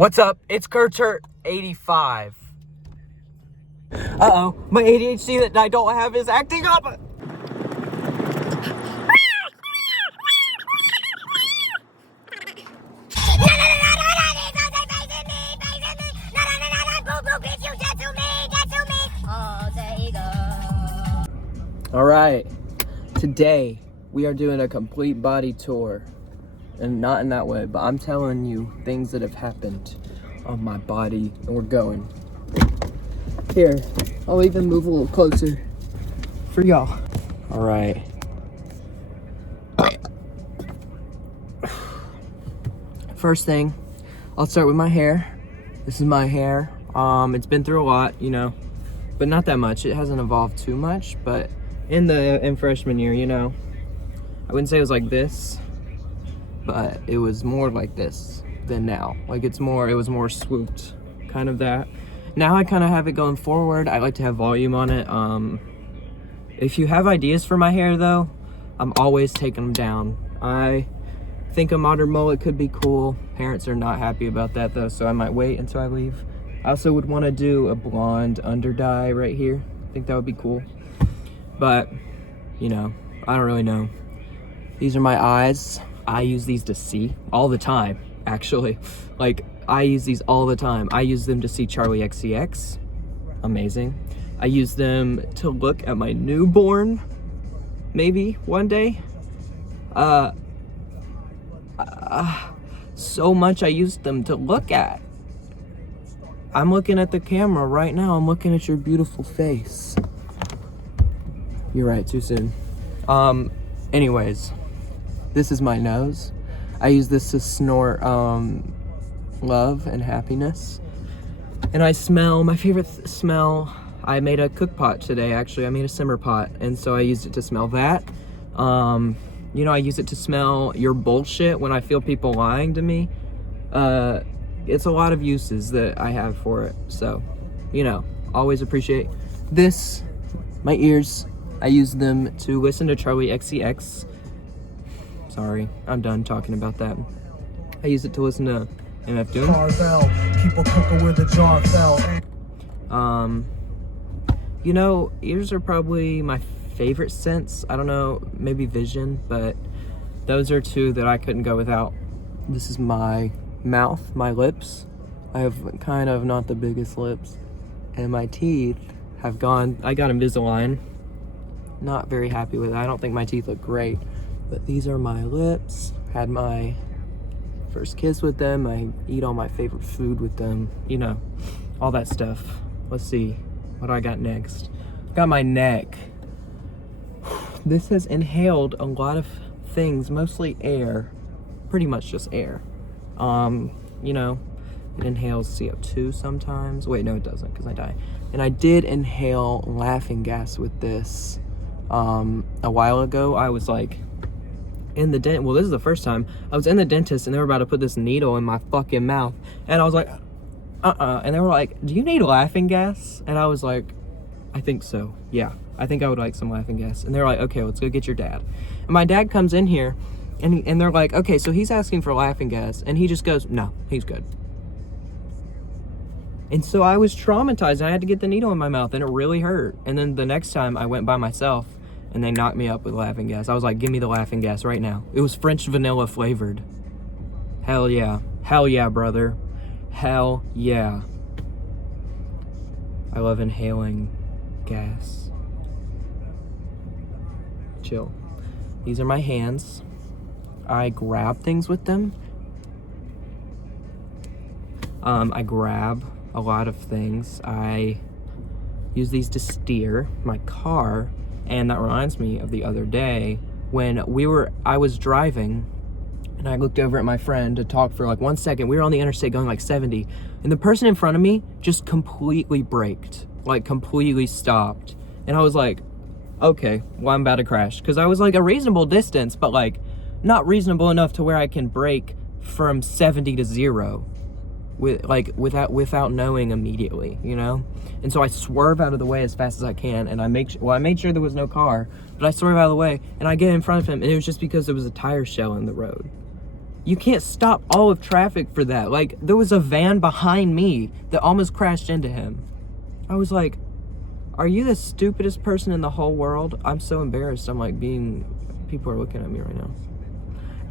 What's up? It's Kurtert85. Uh-oh, my ADHD that I don't have is acting up. All right, today we are doing a complete body tour. And not in that way, but I'm telling you things that have happened on my body, and we're going. Here, I'll even move a little closer for y'all. All right. First thing, I'll start with my hair. This is my hair. It's been through a lot, you know, but not that much. It hasn't evolved too much, but in freshman year, you know, I wouldn't say it was like this, but it was more like this than now. Like it was more swooped, kind of that. Now I kind of have it going forward. I like to have volume on it. If you have ideas for my hair though, I'm always taking them down. I think a modern mullet could be cool. Parents are not happy about that though, so I might wait until I leave. I also would want to do a blonde under dye right here. I think that would be cool. But, you know, I don't really know. These are my eyes. I use these to see all the time, actually. Like, I use these all the time. I use them to see Charli XCX. Amazing. I use them to look at my newborn, maybe one day. So much I use them to look at. I'm looking at the camera right now. I'm looking at your beautiful face. You're right, too soon. Anyways. This is my nose. I use this to snort love and happiness. And I smell, my favorite smell, I made a cook pot today, actually. I made a simmer pot, and so I used it to smell that. You know, I use it to smell your bullshit when I feel people lying to me. It's a lot of uses that I have for it. So, you know, always appreciate this. My ears, I use them to listen to Charli XCX. Sorry, I'm done talking about that. I use it to listen to MF Doom. People cooking where the jar fell. You know, ears are probably my favorite sense. I don't know, maybe vision, but those are two that I couldn't go without. This is my mouth, my lips. I have kind of not the biggest lips. And my teeth have gone, I got Invisalign. Not very happy with it. I don't think my teeth look great. But these are my lips. Had my first kiss with them. I eat all my favorite food with them. You know, all that stuff. Let's see what I got next. Got my neck. This has inhaled a lot of things, mostly air. Pretty much just air. You know, it inhales CO2 sometimes. Wait, no, it doesn't, because I die. And I did inhale laughing gas with this. A while ago, I was like, in the dent. Well, this is the first time I was in the dentist and they were about to put this needle in my fucking mouth, and I was like, and they were like, do you need laughing gas? And I was like, I think so. Yeah, I think I would like some laughing gas. And they're like, okay, let's go get your dad. And my dad comes in here and they're like, okay, so he's asking for laughing gas, and he just goes, no, he's good. And so I was traumatized, and I had to get the needle in my mouth, and it really hurt. And then the next time I went by myself, and they knocked me up with laughing gas. I was like, give me the laughing gas right now. It was French vanilla flavored. Hell yeah. Hell yeah, brother. Hell yeah. I love inhaling gas. Chill. These are my hands. I grab things with them. I grab a lot of things. I use these to steer my car. And that reminds me of the other day when I was driving and I looked over at my friend to talk for like 1 second. We were on the interstate going like 70, and the person in front of me just completely braked, like completely stopped. And I was like, okay, well, I'm about to crash. Cause I was like a reasonable distance, but like not reasonable enough to where I can brake from 70 to 0. Without knowing immediately, you know? And so I swerve out of the way as fast as I can, and I made sure there was no car, but I swerve out of the way, and I get in front of him, and it was just because there was a tire shell in the road. You can't stop all of traffic for that. Like, there was a van behind me that almost crashed into him. I was like, are you the stupidest person in the whole world? I'm so embarrassed. I'm like people are looking at me right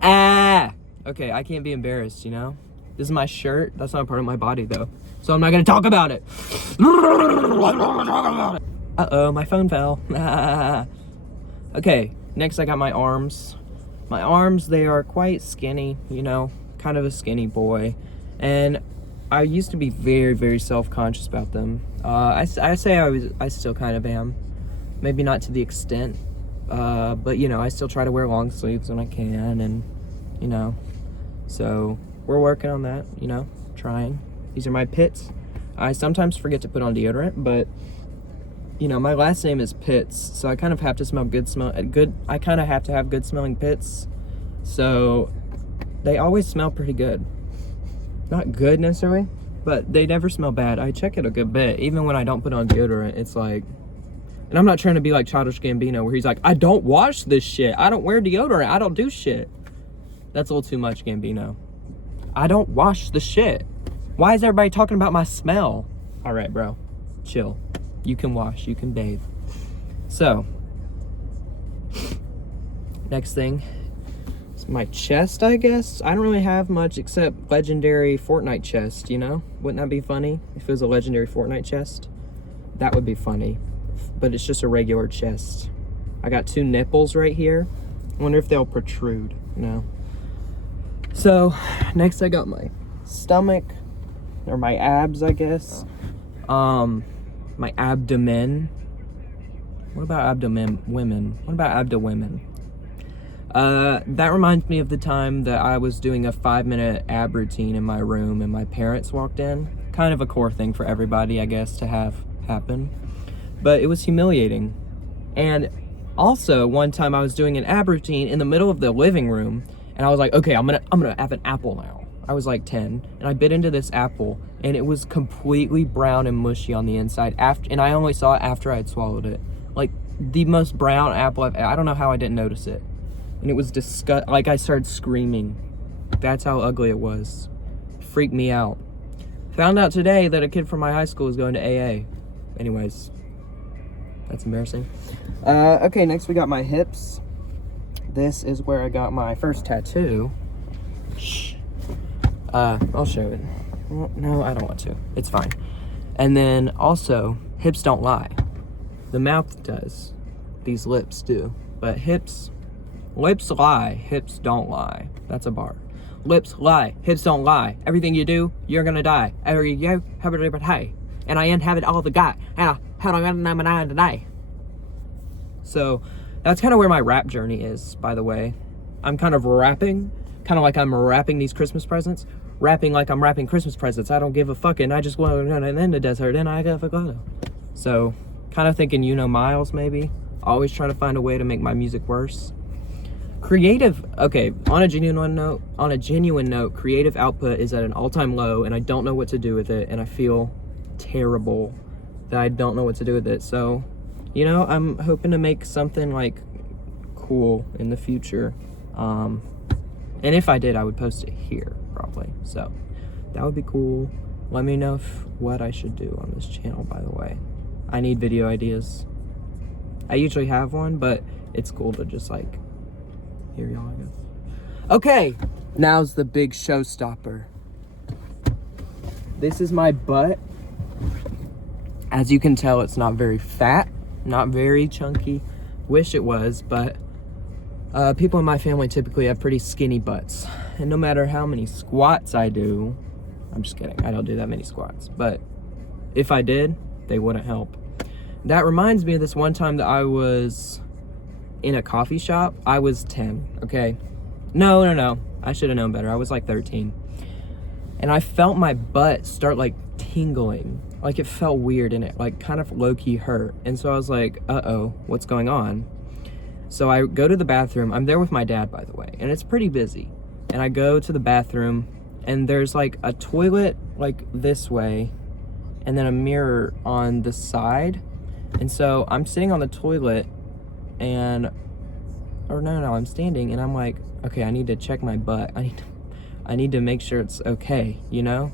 now. Okay, I can't be embarrassed, you know? This is my shirt. That's not a part of my body, though. So I'm not gonna talk about it. Uh-oh, my phone fell. Okay, next I got my arms. My arms, they are quite skinny, you know, kind of a skinny boy. And I used to be very, very self-conscious about them. I still kind of am. Maybe not to the extent, but, you know, I still try to wear long sleeves when I can, and, you know. So, we're working on that, you know, trying. These are my pits. I sometimes forget to put on deodorant, but, you know, my last name is Pitts, so I kind of have to smell I kind of have to have good smelling pits, so they always smell pretty good. Not good necessarily, but they never smell bad. I check it a good bit, even when I don't put on deodorant. It's like, and I'm not trying to be like Childish Gambino, where he's like, I don't wash this shit, I don't wear deodorant, I don't do shit. That's a little too much, Gambino. I don't wash the shit. Why is everybody talking about my smell? All right, bro, chill. You can wash, you can bathe. So, next thing is my chest, I guess. I don't really have much except legendary Fortnite chest, you know? Wouldn't that be funny if it was a legendary Fortnite chest? That would be funny, but it's just a regular chest. I got 2 nipples right here. I wonder if they'll protrude, no. So, next I got my stomach, or my abs, I guess. My abdomen. What about abdomen women? What about abdomen? That reminds me of the time that I was doing a 5-minute ab routine in my room and my parents walked in. Kind of a core thing for everybody, I guess, to have happen. But it was humiliating. And also, one time I was doing an ab routine in the middle of the living room, and I was like, okay, I'm gonna have an apple now. I was like 10, and I bit into this apple, and it was completely brown and mushy on the inside, and I only saw it after I had swallowed it. Like, the most brown apple I don't know how I didn't notice it. And it was like, I started screaming. That's how ugly it was. Freaked me out. Found out today that a kid from my high school is going to AA. Anyways, that's embarrassing. Okay, next we got my hips. This is where I got my first tattoo. Shh. I'll show it. Well, no, I don't want to. It's fine. And then also, hips don't lie. The mouth does. These lips do. But lips lie, hips don't lie. That's a bar. Lips lie, hips don't lie. Everything you do, you're gonna die. Every you have a different hey. And I inhabit all the guy. And how do I today? So that's kind of where my rap journey is, by the way. I'm kind of rapping, kind of like I'm wrapping these Christmas presents. Rapping like I'm wrapping Christmas presents. I don't give a fucking, I just want to run in the desert and I got a. So, kind of thinking, you know, Miles maybe. Always trying to find a way to make my music worse. Creative, okay, on a genuine note, creative output is at an all-time low, and I don't know what to do with it, and I feel terrible that I don't know what to do with it. So, you know, I'm hoping to make something like cool in the future. And if I did, I would post it here, probably. So, that would be cool. Let me know what I should do on this channel, by the way. I need video ideas. I usually have one, but it's cool to just, like, hear y'all, I guess. Okay, now's the big showstopper. This is my butt. As you can tell, it's not very fat, not very chunky. Wish it was, but people in my family typically have pretty skinny butts. And no matter how many squats I do, I'm just kidding, I don't do that many squats. But if I did, they wouldn't help. That reminds me of this one time that I was in a coffee shop. I was 10, okay? No. I should have known better. I was like 13. And I felt my butt start like tingling. Like it felt weird and it like kind of low-key hurt. And so I was like, uh-oh, what's going on? So I go to the bathroom. I'm there with my dad, by the way, and it's pretty busy. And I go to the bathroom, and there's like a toilet like this way, and then a mirror on the side. And so I'm sitting on the toilet, I'm standing, and I'm like, okay, I need to check my butt. I need to make sure it's okay, you know?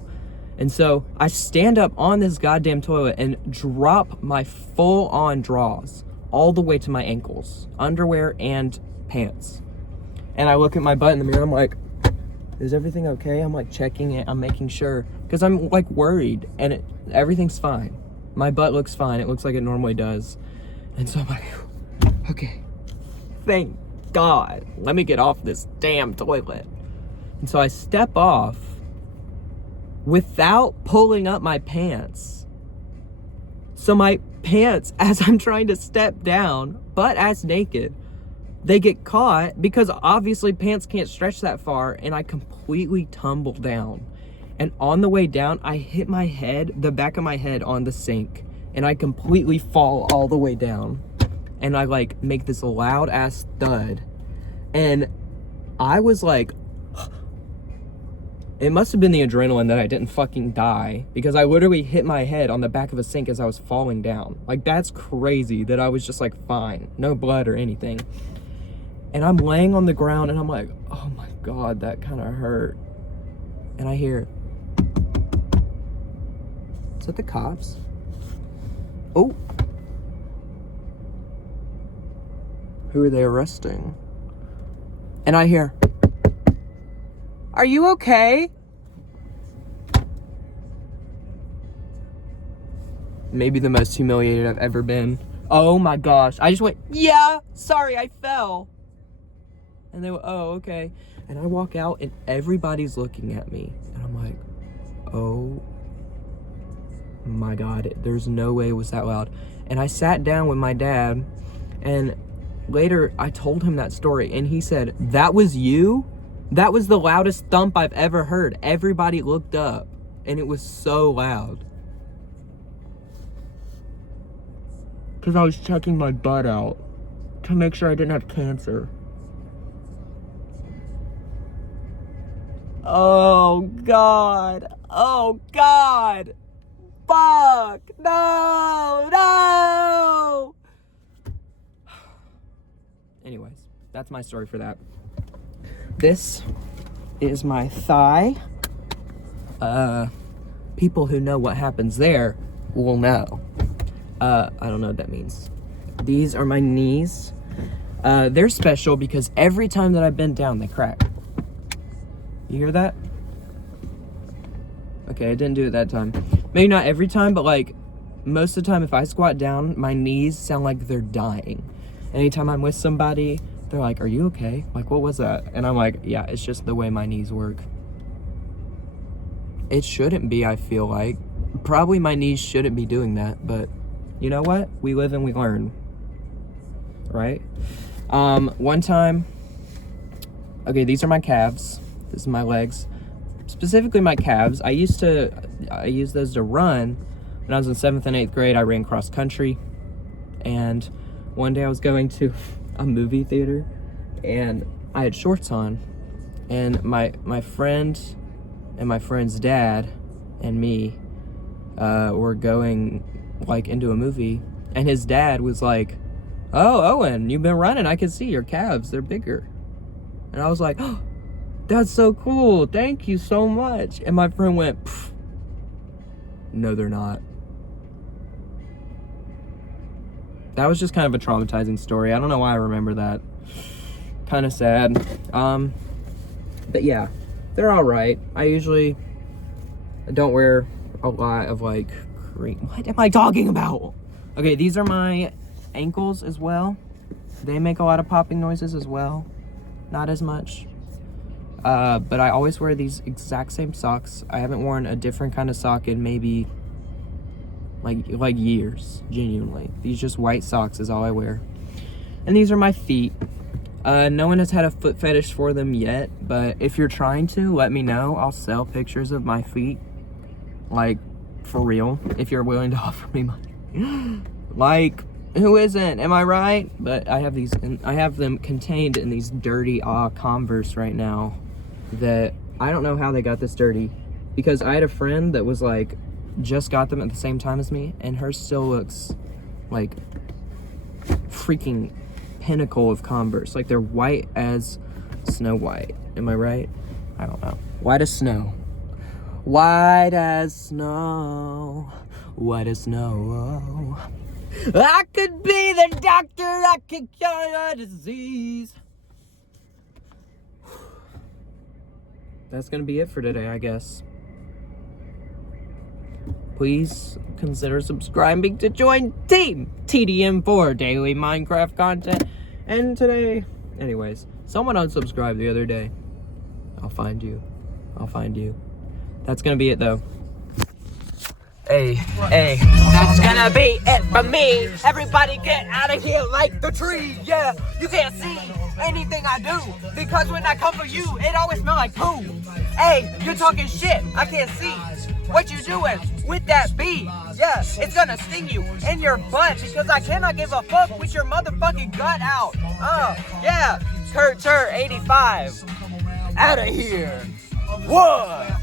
And so I stand up on this goddamn toilet and drop my full-on drawers all the way to my ankles, underwear and pants. And I look at my butt in the mirror, I'm like, is everything okay? I'm like checking it, I'm making sure, because I'm like worried, and everything's fine. My butt looks fine, it looks like it normally does. And so I'm like, okay, thank God, let me get off this damn toilet. And so I step off without pulling up my pants. So my pants, as I'm trying to step down, butt ass naked, they get caught because obviously pants can't stretch that far, and I completely tumble down. And on the way down, I hit my head, the back of my head on the sink, and I completely fall all the way down. And I like make this loud ass thud. And I was like, it must have been the adrenaline that I didn't fucking die, because I literally hit my head on the back of a sink as I was falling down. Like, that's crazy that I was just like fine, no blood or anything. And I'm laying on the ground and I'm like, oh my God, that kind of hurt. And I hear, is that the cops? Oh. Who are they arresting? And I hear, are you okay? Maybe the most humiliated I've ever been. Oh my gosh. I just went, yeah, sorry, I fell. And they went, oh, okay. And I walk out and everybody's looking at me. And I'm like, oh my God, there's no way it was that loud. And I sat down with my dad, and later I told him that story, and he said, that was you? That was the loudest thump I've ever heard. Everybody looked up, and it was so loud. Because I was checking my butt out to make sure I didn't have cancer. Oh, God. Oh, God. Fuck. No. No. Anyways, that's my story for that. This is my thigh. People who know what happens there will know. I don't know what that means. These are my knees. They're special because every time that I bend down, they crack. You hear that? Okay, I didn't do it that time. Maybe not every time, but like most of the time if I squat down, my knees sound like they're dying. Anytime I'm with somebody, they're like, are you okay? Like, what was that? And I'm like, yeah, it's just the way my knees work. It shouldn't be, I feel like. Probably my knees shouldn't be doing that, but you know what? We live and we learn, right? One time, okay, these are my calves. This is my legs. Specifically my calves. I used those to run. When I was in 7th and 8th grade, I ran cross country. And one day I was going to a movie theater and I had shorts on, and my friend and my friend's dad and me were going like into a movie, and his dad was like, oh, Owen, you've been running, I can see your calves, they're bigger. And I was like, oh, that's so cool, thank you so much. And my friend went, no, they're not. That was just kind of a traumatizing story. I don't know why I remember that. Kind of sad. But yeah, they're all right. I usually don't wear a lot of like cream. What am I talking about? Okay, these are my ankles as well. They make a lot of popping noises as well. Not as much. But I always wear these exact same socks. I haven't worn a different kind of sock in maybe like years, genuinely. These just white socks is all I wear. And these are my feet. No one has had a foot fetish for them yet, but if you're trying to, let me know. I'll sell pictures of my feet, like for real, if you're willing to offer me money. Like, who isn't? Am I right? But I have these, and I have them contained in these dirty Converse right now that I don't know how they got this dirty, because I had a friend that was like just got them at the same time as me, and hers still looks like freaking pinnacle of Converse. Like, they're white as Snow White. Am I right? I don't know. White as snow. White as snow. White as snow. I could be the doctor, I could cure your disease. That's gonna be it for today, I guess. Please consider subscribing to join Team TDM for daily Minecraft content. And today, anyways, someone unsubscribed the other day. I'll find you. I'll find you. That's gonna be it though. Hey, that's gonna be it for me. Everybody get out of here like the tree. Yeah, you can't see anything I do because when I come for you, it always smells like poo. Hey, you're talking shit. I can't see what you doing with that bee. Yeah, it's gonna sting you in your butt because I cannot give a fuck with your motherfucking gut out. Yeah, Kurt 85. Out of here. What?